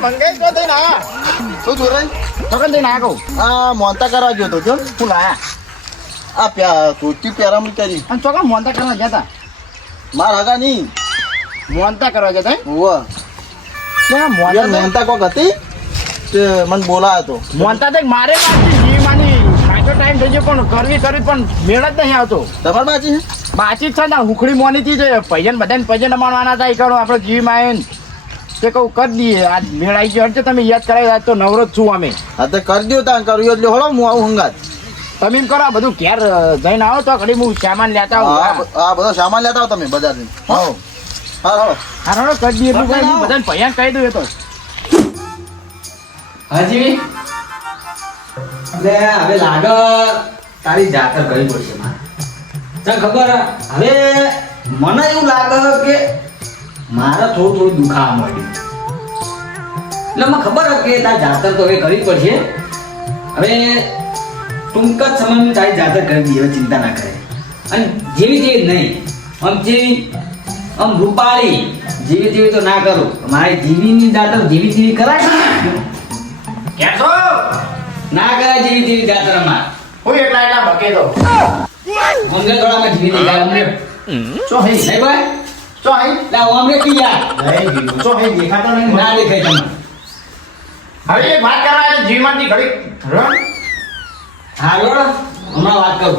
મંગાઈ તો દઈને આ શું જોરાય છોકન દઈને આ કહું આ મોનતા કરવા ગયો તો જો શું લાયા આ ધોતી પહેરામણી કરી અને છોકરા મોનતા કરવા જતા માર હગા નહીં મોનતા કરવા જતા હોવ ત્યાં યાર મોનતા મોનતા કોક હતી તે મને બોલાયો તો મોનતા તો મારે જી માની ખાસો ટાઈમ થઈ ગયો પણ કરવી પણ મેળ જ નહીં આવતો તમાર બાજી બાચી છે ને હુખડી મોની થી છે પૈજન બધાને પૈજન અમારવાના હતા એ આપણે જીવ માં આવીને તે કહું કરી દઈએ આજ મેળ આવી ગયો હશે તમે યાદ કરાવી આજ તો નવરો જ છું અમે હા તો કરી દો તાં કર્યું એટલે હોળો હું આવું હંગાત તમે એમ કરો આ બધું ઘેર જઈને આવો તો ઘડી હું સામાન લેતા આવું હા બધો સામાન લેતા આવો તમે બજારથી હા હા હારો કરી દઈએ એટલું કઈ બધાને પૈયા કહી દઉં એ તો હાજી એટલે હવે લાગ તારી જાતર કરવી પડશે મારે તને ખબર હવે મને એવું લાગે કે મારે થોડું દુખાવા માંડ્યું એટલે મને ખબર કે તારી જાતર તો હવે કરવી પડશે હવે ટૂંક જ સમયમાં તારી જાતર કરી દઈએ હવે ચિંતા ના કરે અને જેવી નહીં આમ રૂપાળી જેવી તો ના કરું મારી જીવીની જાતર જેવી કરાય ક્યાં છો ના કરાય જેવી જાતર અમાર હું એટલા બકે તો અમને થોડા જીવી ગાય અમને શું હઈ નહીં ભાઈ શું હઈ લા અમને પિયા નહીં જીવું શું હઈ દેખાતો નહીં ના દેખાય તમને હવે એક વાત કરવા જીવમાંથી ઘડી હા લોડો હમણાં વાત કરું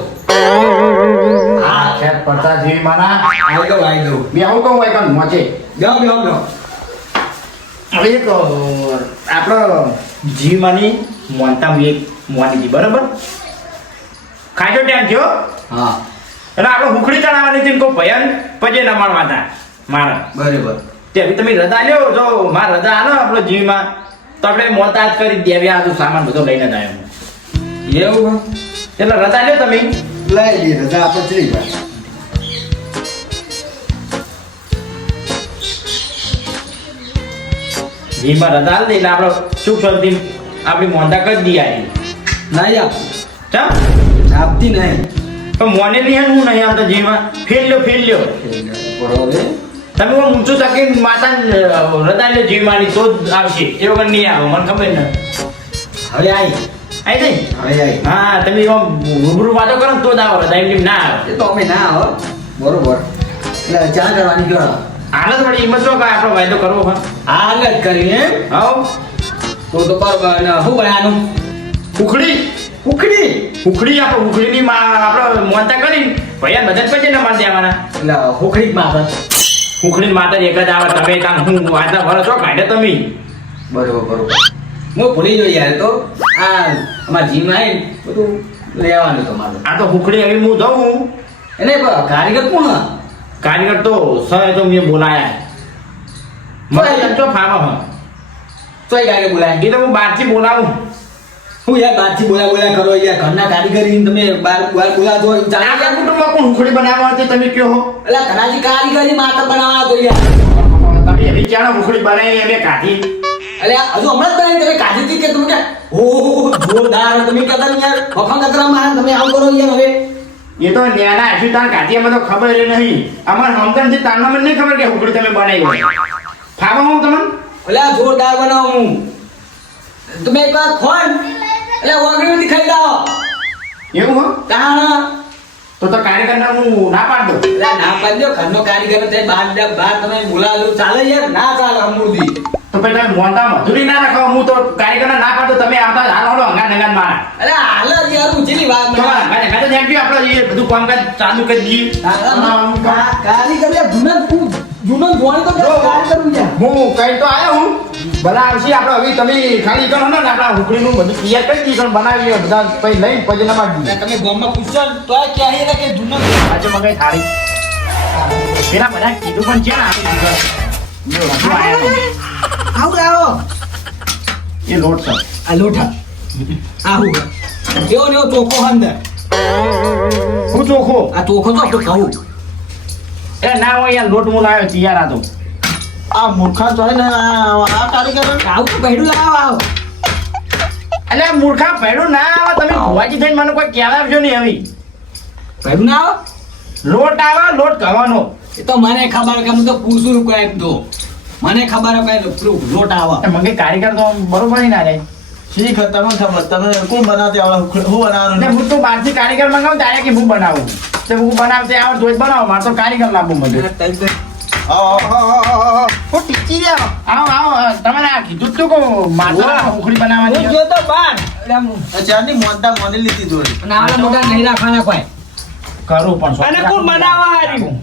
હા ખેત પડતા જીવી માના આવી દઉં મેં આવું કહું હોય કામ મોચે બેહો હવે એક આપણો જીવમાની મોનતા એક મોની હતી બરાબર ખાજો ટાઈમ થયો હા એટલે આપણે હુખડી ચડાવવાની હતી કોઈ ભયન પજે ન મારવા હતા મારા બરાબર તે તમે રજા લ્યો જો મારા રજા આનો આપણો જીવમાં તો આપણે મોતા જ કરી દેવ્યા હતું સામાન બધો લઈને જ આવ્યો એવું એટલે રજા લ્યો તમે લઈ લઈએ રજા આપણે ચલી જાય જીવમાં રજા આલી દે એટલે આપણે સુખ શાંતિ આપણી મોંધા કરી દઈએ આવી નહીં આપ ચમ આપતી નહીં તો મોને નહીં હું નહીં આવતો જીવમાં ફેર લ્યો બરોબર તમે ઊંચું તકી માતા રજા લ્યો જીવવાની તો જ આવશે એ વગર નહીં આવે મને ખબર ને હવે આવી આવી હવે હા તમે રૂબરૂ વાતો કરો ને તો જ આવો રજા એમ ના આવે એ તો અમે ના આવો બરોબર એટલે ચા કરવાની કયો હાલત વળી હિંમત જો આપણો વાયદો કરવો હોય હાલ જ કરી એમ હાવ તો બરોબર શું બનાવવાનું ઉખડી આપણે ઉખડીની આપણે મોનતા કરી ભૈયા બધા જ પછી ને માર દેવાના એટલે હુખડી જ માથા ઉખડી માતા એક જ આવે તમે કામ હું વાંચા ભરો છો કાઢે તમે બરોબર હું ભૂલી ગયો યાર તો આ અમારા જીમ આવીને બધું લેવાનું તમારે આ તો ઉખડી હવે હું દઉં એને કારીગર કોણ કારીગર તો સર તો મેં બોલાયા મને તો ફાવા હા તોય કારીગર બોલાય એ તો હું બહારથી બોલાવું હું યાર બહારથી બોલા કરો યાર ઘરના કારીગરી તમે બહાર બોલા દો આ કુટુંબમાં કોણ ઉખડી બનાવવા હતી તમે કયો હો એટલે ઘણાજી કારીગરી માતા બનાવવા તો યાર તમે એવી ક્યાં ઉખડી બનાવી અમે કાઢી અરે હજુ હમણાં જ બનાવી તમે કાઢી હતી કે તમે કે ઓ જોરદાર તમે કહેતા ને યાર વખણ કતરામાં તમે આવું કરો યાર હવે એ તો ન્યાના હજુ તાર કાઢી અમે તો ખબર નહીં અમાર હમદનથી તારના મને નહીં ખબર કે ઉખડી તમે બનાવી ફાવા હું તમને એટલે જોરદાર બનાવું હું તમે એક વાર ખોન એટલે વાગડી ખાઈ જાઓ એવું હો તાણા તો કારીગરના હું ના પાડ દઉં એટલે ના પાડજો ઘરનો કારીગર તે બહાર તમે બોલાવો ચાલે યાર ના ચાલે અમૂર્તિ તો પછી તમે મોંતા મજૂરી ના રાખો હું તો કારીગરના ના પાડતો તમે આવતા હાલ હોડો અંગાત નગાત મારા અરે હાલ જ યાર ઊંચીની વાત તો મેં તો જેમ આપણે એ બધું કામકાજ ચાલુ કરી દઈએ કારીગર જૂનો ભોણી તો કારીગર યાર હું કઈ તો આવ્યો હું ભલા આવશે આપણે હવે તમે ખાલી કરો ને આપણા હુકડીનું બધું તૈયાર કરી દઈએ બનાવીએ બધા પછી લઈને પછી ના માગી તમે ગામમાં પૂછો તો ક્યાં કે જૂનો આજે મગાઈ થાળી પેલા બધા કીધું પણ છે ને આવો એ લોટ છે આ લોઠા આવું કેવો ને ચોખ્ખો અંદર હું ચોખ્ખો આ ચોખ્ખો તો કહું એ ના હોય યાર લોટ હું લાવ્યો તૈયાર હતો આ મૂર્ખા તો ને આ કારીગર આવું તો પહેલું લાવો એટલે મૂર્ખા ભેડું ના આવે તમે ભુવાજી થઈને મને કોઈ કહેવાજો નહીં હવે પહેલું ના આવે લોટ આવે લોટ કહેવાનો એ તો મને ખબર કે હું તો પૂછું કોઈ દો મને ખબર હે કે પેલું લોટ આવે મંગે કારીગર તો બરોબર નહીં ના રે શીખ તમને ખબર તમે કોણ બનાવતી આવડે હું બનાવવાનું ને હું તો બહારથી કારીગર મંગાવું તારે કે હું બનાવું તે હું બનાવતે આવડતું હોય તો બનાવો મારે તો કારીગર લાવવું મને ઓ ટીચી રહ્યા આવો આવો તમારે આ કીધું જ તો માથા ઉખડી બનાવવાની ચારની મોનતા મોની લીધી જોડી અને આવડા મોટા નહીં રાખવાના કોઈ કરું પણ અને કોણ બનાવવા હાર્યું?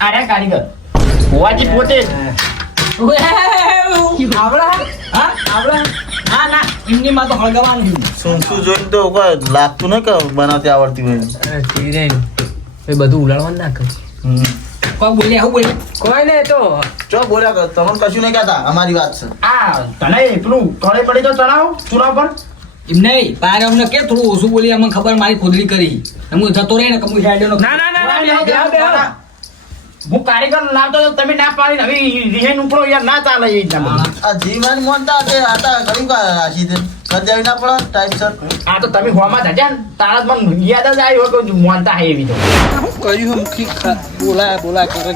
અરે કારીગર હોવાજી પોતે જ આવડા હા આવડા ના ના એમની માં તો હળગવાનું શું શું જોઈને તો કોઈ લાગતું નહીં કે બનાવતી આવડતી હોય બધું ઉલાળવાનું ના કર કોઈ બોલ્યા હું બોલ્યા કોઈ ને તો ચો બોલ્યા કર તમને કશું નહીં કહેતા અમારી વાત છે આ તને પેલું તળે પડી તો ચડાવો ચૂલા પર એમ નહીં પાર અમને કે થોડું ઓછું બોલી અમને ખબર મારી ખોદડી કરી હું જતો રહી ને કમુ હેડ્યો ના ના ના ના બેહો બેહો બેહો હું કારીગર લાવતો તો તમે ના પાડીને હવે રિહાઈન ઉપડો યાર ના ચાલે એ રીતના બધું. આ જીવન મોનતા તે આતા ગરીબ કા રાશી દે સજાવી ના પડે ટાઈપ સર આ તો તમે હોમાં થયા ને તારા જ મને યાદ જ આવી હોય કે મોનતા હે એવી તો કર્યું બોલા કરે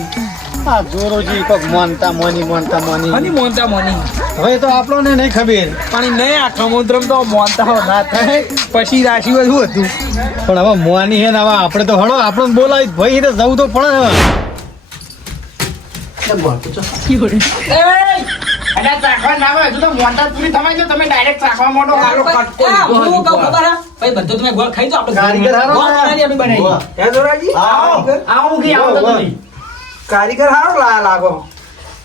આ જોરોજી કોક મોનતા મોની હની મોનતા મોની હવે તો આપણને નહીં ખબર પણ નહીં આ સમુદ્રમ તો મોનતા હો ના થાય પછી રાશિ શું હતું પણ હવે મોની હે ને હવે આપણે તો હળો આપણને બોલાવી ભાઈ તો જવું તો પડે હવે અને ચાખવા ના આવે હજુ તો મોનતા પૂરી થવાય છે તમે ડાયરેક્ટ ચાખવા મોટો હાલો હું કહું ખબર હે ભાઈ બધું તમે ગોળ ખાઈ જાઓ આપણે કારીગર હારો ગોળ બનાવી આપણે બનાવી હે જોરાજી આવો કે આવો તો તમે કારીગર હારો લાગો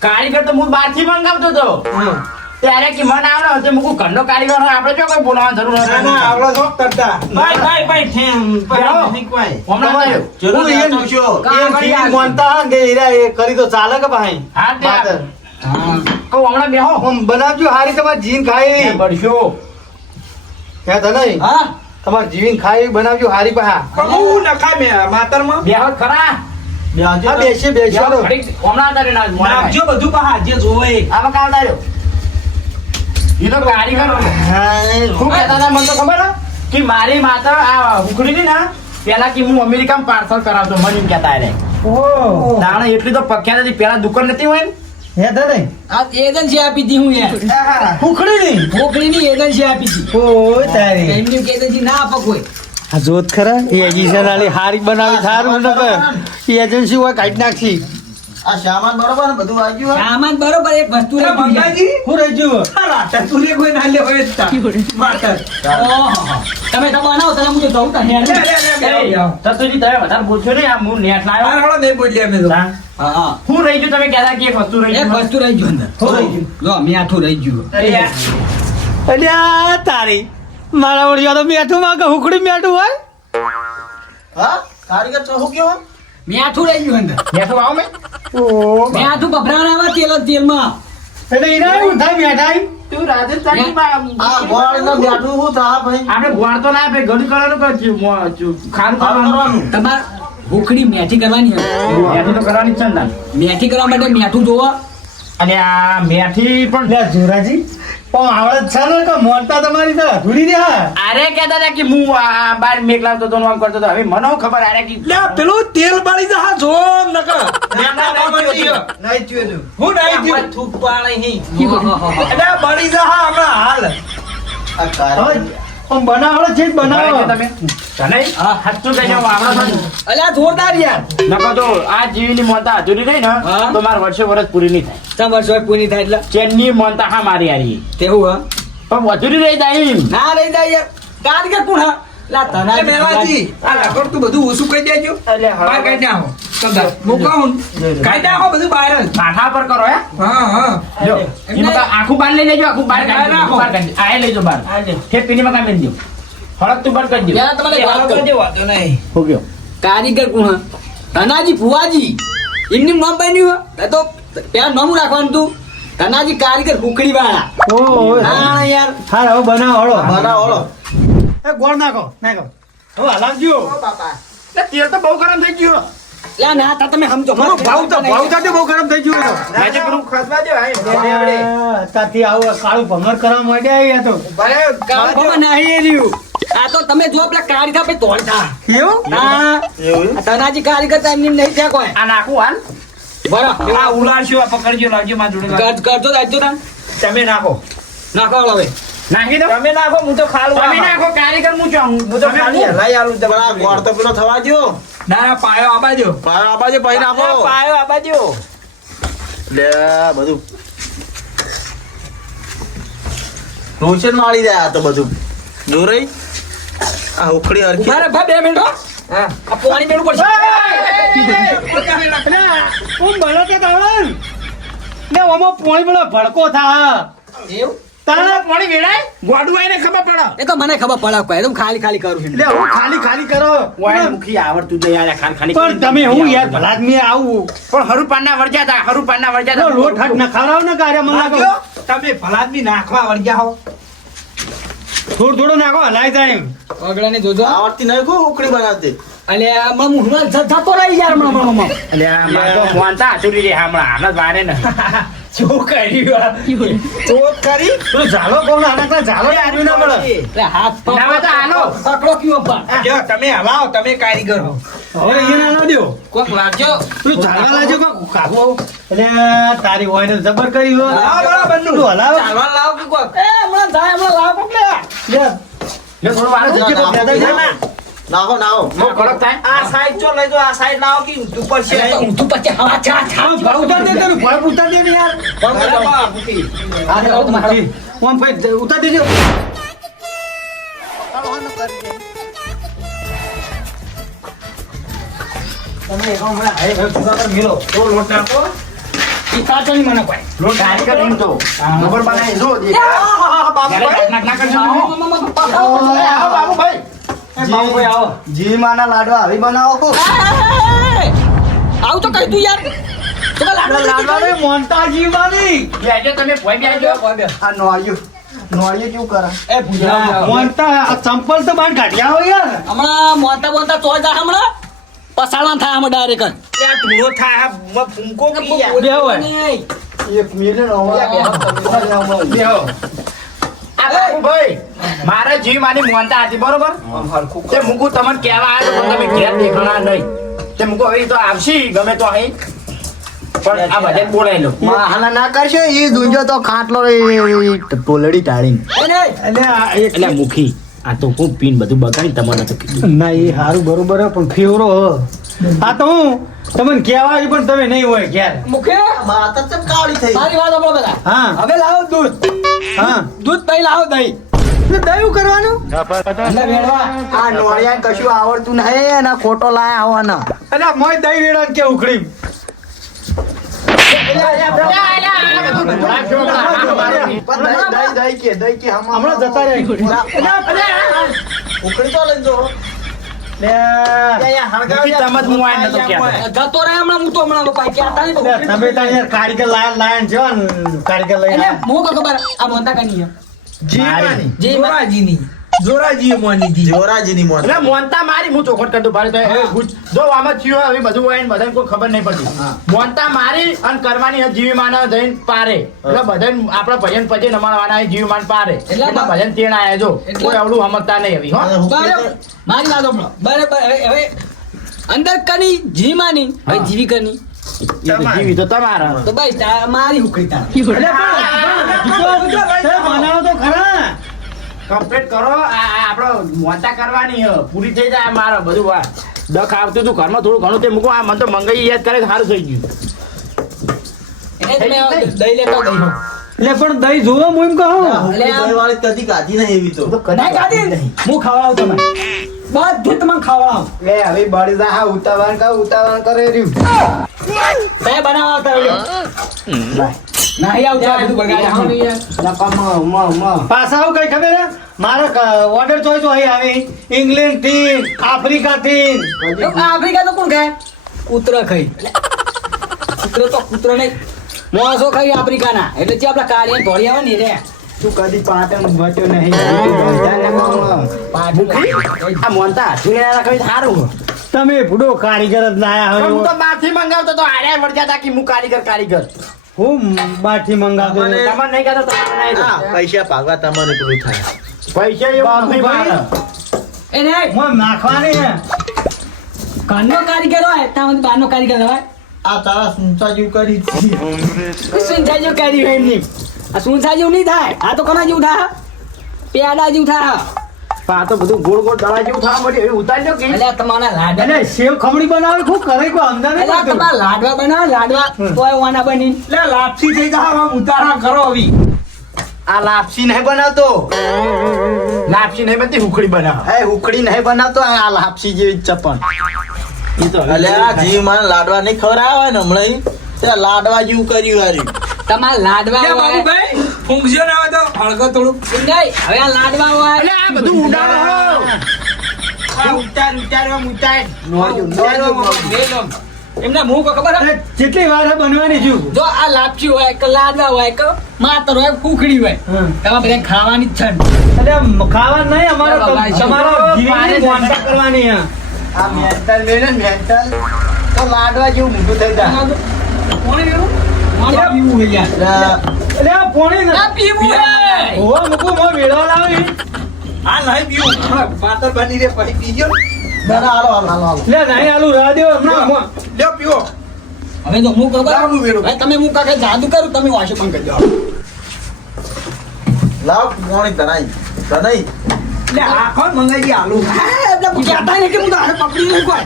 કારીગર તો હું બહારથી મંગાવતો હતો ત્યારે કે મને આવડે હશે મૂકું ઘરનો કારીગર હોય આપણે જો કોઈ બોલાવવાની જરૂર ના ના નથી આવડો શોખ કરતા ભાઈ ભાઈ ઠેમ બેહો. શીખવાય હમણાં આવ્યો. જરૂર યાદ પૂછો મોનતા હા કે હીરા એ કરી તો ચાલે કે ભાઈ હા ત્યાં કહું હમણાં બેહો આમ બનાવજો હારી તમારે જીન ખાઈ એ બળશો હે તો નહીં હા તમારે જીન ખાઈ બનાવજો હારી પા પણ હું નખાય મેં માતરમાં બેહો ખરા હા બેસે બેસો બેહો ખરી. હમણાં તારે ના મોડા નાખજો બધું પા જે જોવે આમાં કામ તાર્યો ઈ તો કારીગર શું કહેતા હતા મને તો ખબર હે? કે મારી માતા આ ઉખડી ની ના પેલા કે હું અમેરિકામાં પાર્સલ કરાવતો મને એમ કહેતા રે તાણે એટલી તો પ્રખ્યાત હતી પેલા દુકાન નથી હોય ને હે તો નહીં આ એજન્સી આપી હતી હું યાર ઉખડી નહીં ભોકડીની એજન્સી આપી હતી ઓ તારી એમની એજન્સી ના આપો કોઈ આ જોત ખરા એ એજન્સી વાળી હારી બનાવી સારું ને એજન્સી હોય કાઢી નાખી આ સામાન બરોબર ને બધું આવી ગયું સામાન બરોબર એક વસ્તુ રહી ગઈ. મંગાજી હું રહી ગયું રાતર તુરે કોઈ ના લે હોય તા માતર ઓહો. તમે તો બનાવો તો હું તો જઉં તા હેડ. તતુજી તમે વધારે બોલશો ને આ હું નેટ લાવ્યો હાલો નહીં બોલ્યા મેં તો હા. હા હા હું રહી ગયું તમે કહેતા કે એક વસ્તુ રહી એક ગયું વસ્તુ રહી ગયું અંદર શું રહી ગયું? જો મીઠું રહી ગયું અલ્યા તારી મારા વડિયા તો મેઠું માં કે હુકડી મેઠું હોય હા કારીગર તો શું કેવો મીઠું રહી ગયું અંદર નેટું આવો મેં મીઠું ભભરાવા તેલ જ તેલમાં એટલે એના એવું થાય મેઠાઈ તું રાજસ્થાની આ ગોળ ને બેઠું શું થા ભાઈ આપણે ગોળ તો ના આપે ઘણું કરવાનું ખાવાનું ખાવાનું કરવાનું કરવાનું તમાર ભૂખડી મેઠી કરવાની હે. મેઠી તો કરવાની જ છે ને તાન. મેઠી કરવા માટે મીઠું જોવો અને આ મેઠી પણ લે જોરાજી પણ આવડત છે ને કે મોટા તમારી તો ધૂળી રહ્યા અરે કહેતા હતા કે હું આ બાર મેઘ લાવતો હતો ને આમ કરતો હતો હવે મને હું ખબર અરે કે લે પેલું તેલ બાળી જા જો નકા હું નહીં થયું થૂક પાડે નહીં એટલે બાળી જા હમણાં હાલ આ કારીગર પણ બનાવડો છે જ બનાવો તમે તને હાચું કહીને હું આવડો છું ને. અલ્યા જોરદાર યાર નકર તો આ જીવની મોનતા અધૂરી રહી ને હા. તો મારે વર્ષે વર્ષ પૂરી નહીં થાય ત્રણ વર્ષ પૂરી થાય એટલે ચેનની મોનતા હા મારી હારી તેવું હા પણ અધૂરી રહી જાય એમ. ના રહી જાય યાર કારીગર કોણ હા લા તના એ મેવાજી આ લાકડ તું બધું ઓછું કહી દેજો બહાર કાઢી નાખો કદા મુકાઉન કાઢી નાખો બધું બહાર જ માથા પર કરો હે હા હા જો એમાં કાં આખું બાર લઈ લેજો આખું બાર કાઢી નાખો. બાર કાઢી આ લઈ જો બાર ફેર પીનીમાં કામ લઈ દો હળક તું બંધ કરી દો પેલા તમારે વાત કરો. વાંધો નહીં હો ગયો કારીગર કોણ હા? ધનાજી ભુવાજી એમનું નામ બન્યું હે? તો પેલા નામ રાખવાનું તું ધનાજી કારીગર કુકડી વાળા ઓ હા યાર હા હવે બનાવો હળો બનાવો હળો એ ગોળ નાખો હવે હલાવજો તેલ તો બહુ ગરમ થઈ ગયું લા ના તા તમે સમજો ભાવ તો બહુ ગરમ થઈ ગયું તો આજે પેલું ખસવા દો આપણે તાથી આવું કાળું ભમર કરવા માટે આવ્યા તો કામ ખબર નહીં રહ્યું આ તો તમે જો પેલા કારીગર પે તોડતા એવું ના એવું આ ધનાજી કારીગર તો એમની નહીં થયા કોઈ આ નાખું હાલ બરાબર આ ઉલાડશો, આ પકડજો, લાવજો મારા જોડે લાવજો. કરતો દાજો ના તમે નાખો, નાખો હવે નાખી દો તમે નાખો, હું તો ખાલું. તમે નાખો કારીગર હું છું હું તો ખાલી હલાઈ આલું પણ આ ગોળ તો પેલો થવા દ્યો. ના ના, પાયો આબાજો, પાયો આ બાજુ પહી નાખો. પાયો આબાજો. લે બધું રોશન વાળી જાય આ તો બધું જો રહી આ ઉખડી હરખી મારે ભાઈ 2 મિનિટ હો. હા, આ પાણી મેળવું પડશે હું ભલો તે તાવણ ને ઓમો પોણી પેલો ભડકો થા એવું તારા પાણી વેડાય ગોડું આઈને ખબર પડે. એ તો મને ખબર પડે કોઈ એકદમ ખાલી ખાલી કરું છું લે હું ખાલી ખાલી કરો વાય મુખી આવડતું તો યાર ખાલી ખાલી પણ તમે હું યાર ભલા આદમી આવું પણ હરુપાનના વરજાતા હરુપાનના વરજાતા લોટ હાથ ન ખારાવ ને કાર્ય મને નાખજો. લાગો તમે ભલાદમી નાખવા વળગ્યા હો. થોડું થોડું નાખો હલાય જાય એમ ઓગળાની જોજો આવડતી નહીં કો ઉખડી બનાવતી અલે હમણાં હું હમણાં જતો રહી યાર હમણાં એટલે આ મારો મોનતા આચુરી રે હમણાં આનંદ વારે ને શું કર્યું? ચોક કરી? તું ઝાલો કોણ આના ઝાલો આદમી ના પડે એટલે હાથ પગ ના હોય તો હાલો. પકડો કયો પણ જો તમે હલાવો, તમે કારીગર હો. હવે અહીંયા ના દો કોક લાગજો તું ઝાલા લાજો કો કાબુ એટલે તારી હોય ને જબર કરી હો હા, બરાબર નું. તું હલાવ ચાલવા લાવ કે કોક એ હમણાં જાય હમણાં લાવ કોક લે લે લે થોડું વારે નાખો, નાખો નાખો મો કડક થાય આ સાઈડ ચો લઈ જાઓ, આ સાઈડ લાવો કે ઉપર છે. તો ઊંધું પછી હવા છા છા ભળ ઉતાર દે તારું ભળ ઉતાર દે ને યાર બરાબર, મૂકી. આ લે તમારી ઓમ ભાઈ ઉતાર દેજો તમે હમણાં હે સુધાકર મિલો તો લોટ નાખો. ઈ કાચો ની મને કોઈ લોટ કારીગર એમ તો ખબર બનાવી જો દે નાક નાક કરજો એ આવો બાબુભાઈ બાબુભાઈ આવો જી માના લાડવા આવી બનાવો કો આવ તો કઈ તું યાર તો લાડવા ને મોન્ટાજી માની બેજો તમે ભોય બેજો આ નોળિયો કેવું કરે એ ભૂજા મોન્ટા આ ચંપલ તો બાર કાઢ્યા હોય યાર હમણાં મોટા મોટા ચોય જા હમણાં પસાડવા થાય હમણાં ડાયરેક્ટ ત્યાં ધૂળો થાય, આ ફૂંકો પી યાર. બે હોય એક મિનિટ બેહો આ બાબુભાઈ મારા જીવ માની મોનતા હતી બરોબર તે મુકુ તમને કહેવા આવ્યો પણ તમે ઘેર દેખાણા નહીં તે મુકુ હવે ઈ તો આવશી ગમે તો અહીં પણ આ બધે બોલાઈ લો હાલા ના કરશે એ દુંજો તો ખાટલો પોલડી ટાળી એટલે આ એક એટલે મુખી આ તો ખૂબ પીન બધું બગાડી તમારે તો કીધું ના એ સારું બરોબર હે, પણ ફેવરો હ આ તો હું તમને કહેવા આવ્યું પણ તમે નહીં હોય ક્યારે મુખે માતા ચમ કાળી થઈ સારી વાત આપણો બધા હા હવે લાવો દૂધ હા દૂધ પછી લાવો દહીં એટલે દયું કરવાનું એટલે વેડવા આ નોળિયા કશું આવડતું નહીં અને ખોટો લાયા હોવાના એટલે મોય દહીં રેડા કે ઉખડી હમણાં જતા રહ્યા ઉખડી તો લઈ જો મુખી તમે જ હું આઈને નતો કહેતો. જતો રહે હમણાં હું તો હમણાં પાઈ કહેતા નહીં તો તમે તાર યાર કારીગર લાયન છો ને કારીગર લઈને એટલે હું કહું ખબર આ મોટા કની મારી. જોરાજીની. જોરાજી મોનીજી. જોરાજીની મોત એટલે મોનતા મારી હું ચોખટ કરતો ભારે તો હવે જો આમાં થયું હવે બધું હોય ને બધાને કોઈ ખબર નહીં પડતી મોનતા મારી અને કરવાની છે જીવી માને જઈને પારે એટલે બધાને આપણા ભજન પછી નમાડવાના છે જીવી માન પારે એટલે એટલે ભજન તેણ આયા જો કોઈ આવડું સમજતા નહીં હવે હો બરાબર મારી વાત સાંભળો. બરાબર હવે અંદર કની જીમાની હવે જીવી કની એ તો જીવી તો તમારા તો ભાઈ મારી હુકડી તાર બનાવો તો ખરા કમ્પ્લીટ કરો આ આપણો મોટા કરવાની છે પૂરી થઈ જાય મારે બધું વા દખ આવતું હતું ઘરમાં થોડું ઘણું તે મૂકો આ મને તો મંગાઈ યાદ કરે સારું થઈ ગયું એને તમે દહીં લેતો દહીં હો. એટલે પણ દહીં જોવો હું એમ કહું એટલે આમ વાળી કદી ગાધી નહીં એવી તો નહીં ગાડી હું ખાવા આવું તમે બધું તમને ખાવા આવું લે હવે બળી જા ઉતાવળ કરે રહ્યું તે બનાવવા આવતા રહ્યો નહીં આવતા બધું બગાડ્યા પાછા આવું કઈ ખબર હે? મારા ઓર્ડર ચોઈસ અહીં આવે ઇંગ્લેન્ડ થી આફ્રિકા થી આફ્રિકા તો કોણ ખાય કૂતરા ખાઈ કૂતરો તો કૂતરો નહીં મોસો ખાઈ આફ્રિકાના એટલે જે આપડા કાળિયા ધોળી આવે ને રે તું કદી પાટણ બચ્યો નહીં આ મોનતા હાથું રાખવી સારું તમે ભૂડો કારીગર જ લાયા હું હોય તો બહારથી મંગાવતો તો આર્યા વળગ્યા હતા કે હું કારીગર હું બારથી મંગાવતો મને- હતો. તમારે નહીં કહેતો તમારે નહીં હા પૈસા ભાગવા તમને પેલું થાય પૈસા એવું નહીં મારે. એ નહીં મોં નાખવાની હે. ઘરનો કારીગર હોય ત્યાં બહારનો કારીગર હોય આ તારા સુનસા જેવું કરી સુનસા જેવું કરી હોય એમની. આ સુનસા જેવું નહીં થાય. આ તો કોના જેવું થાય? પેડા જેવું થાય. પણ આ તો બધું ગોળ ગોળ દડા જેવું થવા મળ્યું. એ ઉતારી લો કે અલ્યા તમારા લાડવા એટલે સેવ ખમણી બનાવે ખૂબ કરે કોઈ અંદર નહીં અલ્યા પડતું. તમારા લાડવા બનાવો લાડવા તોય વાના બની. લે લાપસી થઈ જા આમ ઉતારા કરો આવી. આ લાપસી નહીં બનાવતો. લાપસી નહીં બનતી, હુખડી બનાવ. એ ઉકળી નહીં બનાવતો આ લાપસી જેવી ચપણ એ તો અલે આ જીવ મને લાડવા નહીં ખવડાવે ને હમણાં તે લાડવા જેવું કર્યું હારી તમારા લાડવા લે હોય. બાબુભાઈ ફૂંકજો ના આવે તો હળગો થોડું. નહીં, હવે આ લાડવા હોય. અલે આ બધું ઉડાડો હો. આ ઉતાર ઉતાર આમ ઉતાર. એમના મું કો ખબર હે? એટલે જેટલી વાર હે બનવાની છું જો આ લાપસી હોય કે લાડવા હોય કે માતર હોય ફૂકડી હોય તમારે બધા ખાવાની જ છે ને. એટલે ખાવા નહીં અમારે તો તમારો પારે જીવની વાંટા કરવાની હે. આ મેન્ટલ મેને મેન્ટલ તો લાડવા જેવું મોટું થઈ જાય પાણી પીવું? પાણી પીવું હોય યાર. એટલે આ પોણી ને આ પીવું હે. હોવા મૂકું મોં વેડવા લાવી આ નહીં પીવું. પાતળ બની રે પછી પીજો. દાદા હાલો હાલો હાલો હાલો એટલે નહીં આલુ રાહ દેવો હમણાં લ્યો પીવો. હવે તો મું ખબર લાવ હું વેડું. હવે તમે મું કાકે જાદુ કરું તમે વાશો બંધ કરી દો. લાવ મોણી તનાઈ તનાઈ લે આખો મંગાઈ દી આલુ. એટલે કહેતા નહીં કે હું તો હાથે પકડી લઉં કોઈ.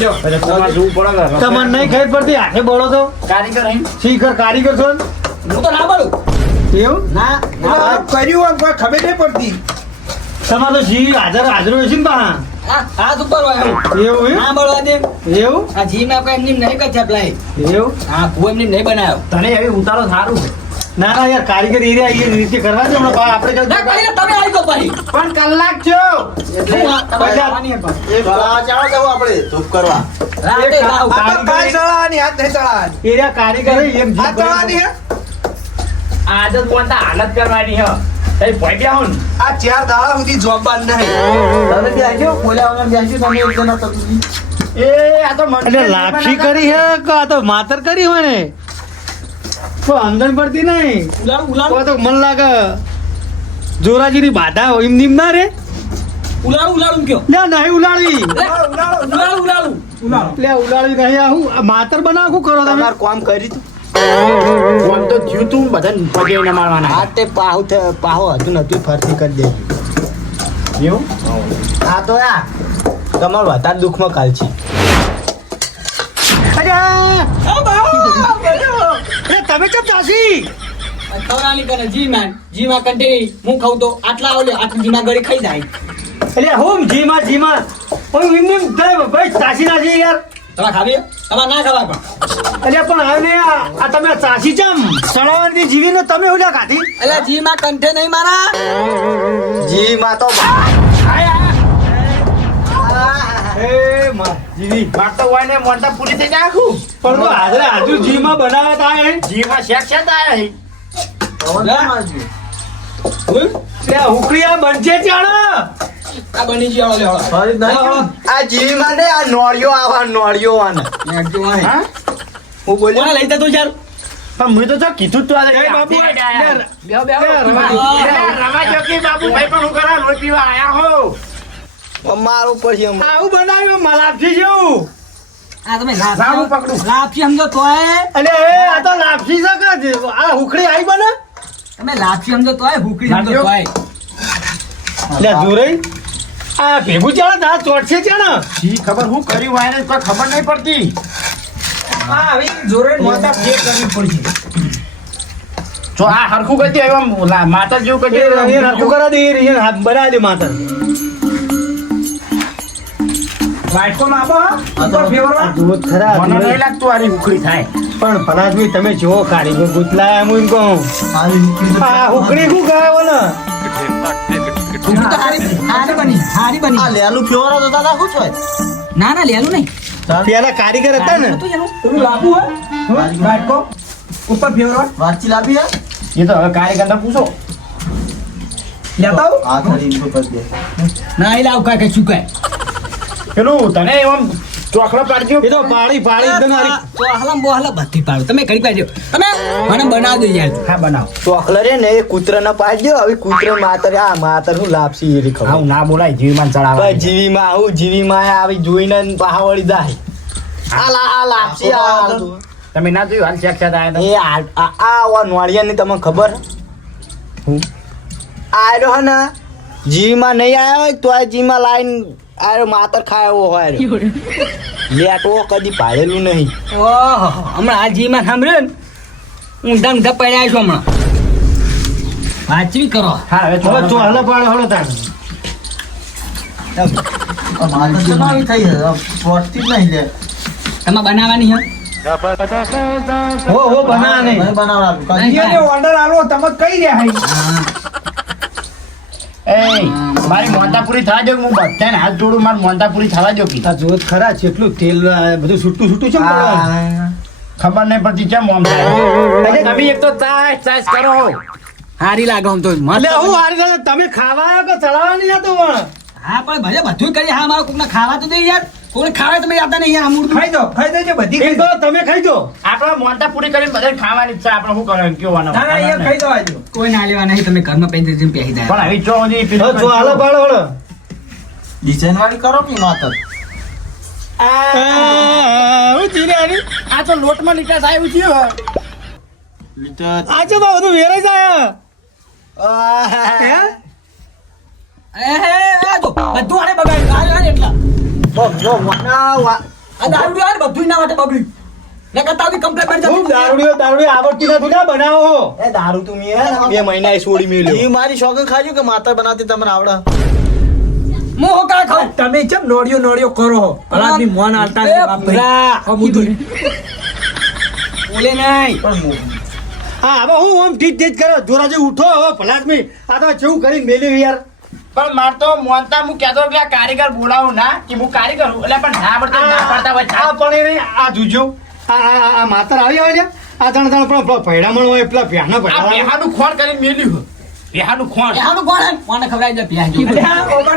લ્યો. એટલે તમારે જોવું પડે કે તમને નહીં ખબર પડતી હાથે બોલો તો કારીગર અહીં શીખર કારીગર છો ને? હું તો ના બોલું. એવું ના આ કર્યું આમ કોઈ ખબર નહીં પડતી. તમારે તો જી હાજર હાજર હોય છે ને પા આ હાથ ઉપર હોય એવું. એવું હે? ના બોલવા દે. એવું આ જીમ આપણે એમની નહીં કથ્યા પ્લાય. એવું હા કુવો એમની નહીં બનાવ્યો. તને એવી ઉતારો સારું. ના ના યાર કારીગર એરિયા એ રીતે કરવા દે હમણાં આપણે ના કરીને તમે આવી ગયો ભાઈ. પણ કલાક છો. હું આ તમારે જવાની હે પણ. એ ભલા ચાલો જવું આપણે ધૂપ કરવા રાતે લાવ. આ તો કાલ ચડાવવાની હાથ નહીં ચડાવવાની. એરિયા કારીગર હે, એમ હાથ ચડાવવાની હે. આદત બોલતા હાલત કરવાની હ. તઈ ભોગ્યા હું. આ 4 દાડા સુધી જોબાન નહીં. તમે બી આવજો બોલ્યા વગર બેસજો તમે એક જણા તો એ આ તો મંડળ એટલે લાપસી કરી હે કે આ તો માતર કરી હોય ને તો સમજણ પડતી નહીં ઉલાળું ઉલાળું તો મન લાગે જોરાજીની બાધા હોય એમ નીમ ના રે ઉલાળું ઉલાળું કયો. લે નહીં ઉલાળી ઉલાળું ઉલાળું. લે ઉલાળી નહીં આવું આ માતર બનાવ શું કરો તમે તમારું કામ કરી તું કોણ તો થયું તું બધાને પગે ન મારવાના. આ તે પાહો હતું નતું ફરતી કરી દેજો એવું? આ તો આ તમારું વધારે દુઃખમાં કાલ છે તમે કેમ ચાસી ખવડાવવાની કરે જી મેન જી માં કંટી હું ખાઉં તો આટલા આવલે આટલી જીમાં ગળી ખાઈ જાય. એટલે હોમ જીમાં ઓય એમને ભાઈ ચાસી ના છે યાર તમારે ખાવી હે? તમારે ના ખાવા પણ. એટલે પણ હવે આ તમે ચાસી ચમ સળાવવાની જીવીને તમે ઓલા ખાધી એટલે જી માં કંઠે નહીં મારા. જી માં તો એ માં જીવી વાર્તા હોય ને મોટા પૂરી થઈ જાય આખું. પણ તો હાજરે હાજુ જીમાં બનાવ્યા તા હે જીવમાં શેક શેક આયા હી. તે હુકડી આ બનશે ચાણા આ બની ગયો લે આ જી માં ને આ નોળિયો આવા નોળિયો આને હા? હું બોલ્યો કોને લઈ જતો યાર. પણ મેં તો જો કીધું જ તું આજે એ બાબુ આયા. બેહો બેહો. રવા જોકી બાબુ ભાઈ પણ હું કરા રોટી પીવા આયા હો. મારું પડશે હમણાં. આવું બનાવ્યું મલાપસી જેવું આ તમે સારું પકડું. લાપસી સમજો તોય અલે એ આ તો લાપસી શકે આ હુકડી આવી બને તમે લાપસી સમજો તોય ભૂખડી સમજો લાપસીઓ? તોય. લે દૂરઈ આ ભેગું ચાલે ના ચોટશે ચાણે જી ખબર હું કર્યું હોય ને કોઈ ખબર નહીં પડતી. આ હવે જોરે મોટા ફેર કરવી પડશે. જો આ હરખું કરતી હવે આમ માતા જેવું એ કરતી હરખું કરા દે એ હાથ બનાવી દે માતર વાટકો માં આપો હા. ઉપર ફેવરવા. દૂધ ખરા મને નહીં લાગતું આરી ઉખડી થાય. પણ ભલાદમી તમે જો કાઢી ગુતલા એમ હું કહું આ હુકડી શું કહે બોલો ભૂખડી તો હારી બની હારી બની. આ લેલું ફેવરો તો દાદા શું છે ના ના લેલું નહીં. પેલા કારીગર હતા ને હતું એનું. પેલું લાંબુ હે વાટકો ઉપર ફેવરવા. વાંચી લાવી હે એ તો હવે કારીગરને પૂછો. લેતા આવું. આ ખરી ઉપર દે ના એ લાવ કાંઈ શું કહે. પેલું તને એમ ચોકડો પાડજો. એ તો પાડી એકદમ હારી. તો હલમ બોહલા બધી પાડો તમે કરી પાડજો તમે મને બનાવી દો યાર. હા બનાવ. ચોકલા રે ને એ કૂતરા ના પાડ્યો હવે કૂતરા માતર આ માતર હું લાપસી એરી ખબર આવું ના બોલાય જીવમાં ચડાવવા. ભાઈ જીવીમાં આવું જીવીમાં આવી જોઈને પાહા વળી જાય આ લાપસી આ તમે ના જોયું હાલ ચેક થતા આયા એ આ નોળિયાની તમને ખબર આયરો હે ને જીમાં નહીં આવ્યો હોય તો આ જીમાં લાઈન આયરો માતર ખાયો હોય લેટો કદી પાડેલું નહીં. ઓહો હમણાં આ જીમાં સાંભળ્યું ને ઊંધા ઊંધા પડ્યા છો હમણાં વાંચવી કરો. હા હવે હવે તો હાલો પાડો હળો તાર માતર તો આવી થઈ છે પડતી જ નહીં લે. તમે બનાવવાની હે હો બના નહીં મને બનાવવાનું અહીંયાને ઓર્ડર આલો તમે કઈ રહ્યા હઈ એ મારી મોનતા પૂરી થવા દો હું બધાને હાથ જોડું મારી મોનતા પૂરી થવા દો કી આ જોત ખરા છે એટલું તેલ બધું છૂટું છૂટું છે ને ખબર નહીં પડતી કેમ મોમ થાય તમે એક તો ચાસ કરો હારી લાગે આમ તો મસ્ત. એટલે હું હારી ગયો તમે ખાવા આવ્યો કે ચલાવવા નહીં જતો પણ હા પણ ભલે બધું કરીએ હા મારા કોકને ખાવા તો દે યાર કોઈને ખાવા તમે યાદ નહીં યાર અમૂર્ત ખાઈ દેજો બધી એક તો તમે ખાઈ દો આપણે મોનતા પૂરી કરીને બધાને ખાવાની ઈચ્છા આપણે શું કરવાનું કેવાનું ના એ ખાઈ દો આજો કોઈ ના લેવા નહીં તમે ઘરમાં પહેરી જઈને પહેરી જાય પણ હવે ચો સુધી હવે જો હાલો પાડો હળો ડિઝાઇન વાળી કરો કે માતર હું ચીને આની આ તો લોટમાં નિકાસ આવ્યું છે આ છે બા બધું વેરાઈ જાય હે આ જો બધું આને બગાડ્યું આ એટલા આ દારૂ યાર બધું ના માટે બગડ્યું ને કરતા આવી કમ્પ્લેટ બની હું જતી દારૂડી આવડતી નથી ને બનાવો એ દારૂ તું મી 2 મહિના છોડી મેલ્યો ઈ મારી શોખન ખાજો કે માતર બનાવતી તમને આવડે હું હોકા ખાઉં તમે કેમ નોડિયો કરો ભલાદની મોન આલતા એ ભલા અમુદું બોલે નહીં હા હવે હું આમ ઠીક કરો જોરા જે ઉઠો હવે ભલાદમી આ તો જેવું કરીને મેલ્યું યાર પણ માર તો મોનતા હું કહેતો કે આ કારીગર બોલાવું ના કે હું કારીગર હું એટલે પણ ના પડતા ના પડતા હોય આ પણ એ નહીં, આ જુજો આ માતર આવી હોય ને આ ત્રણ પણ ભૈડામણ હોય પેલા ભ્યાના આ ભૈડા બેહાનું ખોણ કરીને મેલ્યું બેહાનું ખોણ એનું કોણ ખવડાવી દે પ્યાજ એટલે આ ઓવર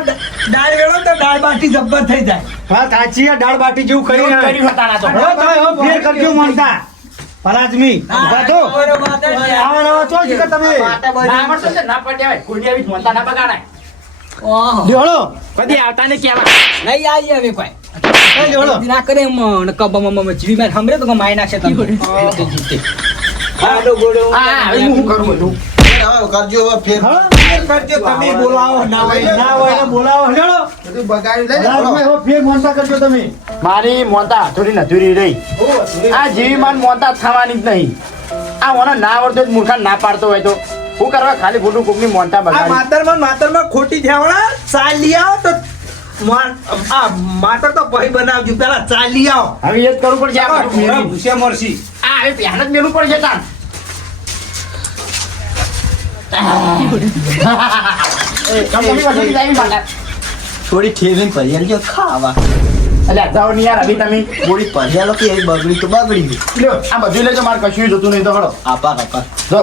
દાળ વેળો તો દાળ બાટી જબ્બર થઈ જાય હા સાચી આ દાળ બાટી જેવું કરી એવું કર્યું હતા ના તો હવે તમે હવે ફેર કરજો માનતા ભલાદમી ઉભા થો આવા નવા ચો છે કે તમે ના આવડતું ને ના પડ્યા હોય કોઈ આવી મોનતા ના બગાડાય ઓહો જોડો કદી આવતા ને કેવા નહીં આવી હવે કોઈ એ જોડો ના કરે એમ ને કબમ જીવી મેં સાંભળે તો મારી નાખશે તમે હા હવે હું શું કરું બધું હવે કરજો હવે ફેર કરજો તમે બોલાવો ના હોય ના હોય ને બોલાવો હેડો બધું બગાડી ભલાદમી હવે ફેર માનતા કરજો તમે મારી મોનતા હથોડી નથુરી રહી આ જેવી માન મોનતા થવાની જ નહીં આ મને ના આવડતો જ મૂર્ખા ના પાડતો હોય તો શું કરવા ખાલી ખોટું કોકની મોનતા આ બગાડી માતરમાં ખોટી થયાવડા ચાલ લઈ આવો તો આ માતર તો પછી બનાવજો પેલા ચાલ લઈ આવો હવે એ જ કરવું પડશે આ બધું મેલી. ભૂસે મરસી આ હવે પહેલા જ મેલું પડશે તાન એ કંપની વસૂલી લાવી માતા થોડી ઠેવીને ભરિયાલ ખાવા અલ્યા જાઓ નહીં યાર હવે તમે થોડી ભરિયાલો કે એ બગડી તો બગડી ગઈ લ્યો આ બધું લેજો મારે કશું જોતું નહીં તો હળો આપા કાકા જો